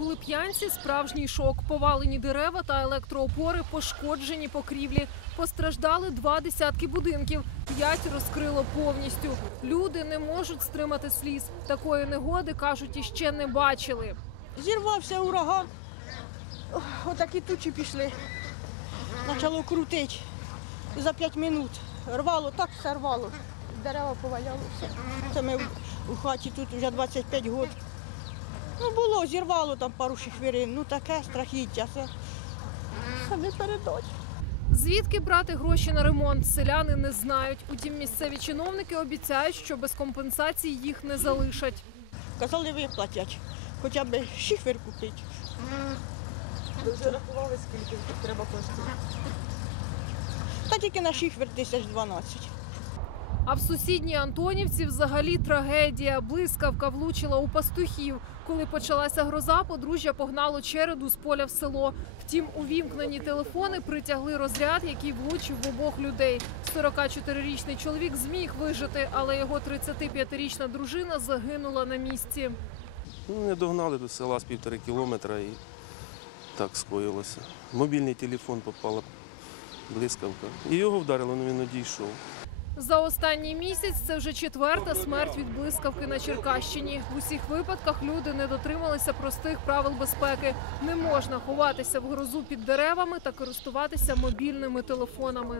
У Лип'янці справжній шок. Повалені дерева та електроопори, пошкоджені покрівлі. Постраждали два десятки будинків. П'ять розкрило повністю. Люди не можуть стримати сліз. Такої негоди кажуть, іще не бачили. Зірвався ураган. Отакі тучі пішли. Почало крутити. За п'ять минут. Рвало, так все рвало. Дерева повалялося. Це ми в- хаті тут вже 25 років. Ну було, зірвало там пару хвилин. Ну таке страхіття. Це, це не передать. Звідки брати гроші на ремонт? Селяни не знають. Утім, місцеві чиновники обіцяють, що без компенсацій їх не залишать. Казали, виплатять. Хоча б шифер купити. Ви вже рахували, скільки треба коштів? Та тільки на шифер тисяч 12. А в сусідній Антонівці взагалі трагедія. Блискавка влучила у пастухів. Коли почалася гроза, подружжя погнало череду з поля в село. Втім, увімкнені телефони притягли розряд, який влучив в обох людей. 44-річний чоловік зміг вижити, але його 35-річна дружина загинула на місці. Ну, не догнали до села з півтори кілометра і так скоїлося. Мобільний телефон попала блискавка. І його вдарило, але він одійшов. За останній місяць це вже четверта смерть від блискавки на Черкащині. В усіх випадках люди не дотрималися простих правил безпеки. Не можна ховатися в грозу під деревами та користуватися мобільними телефонами.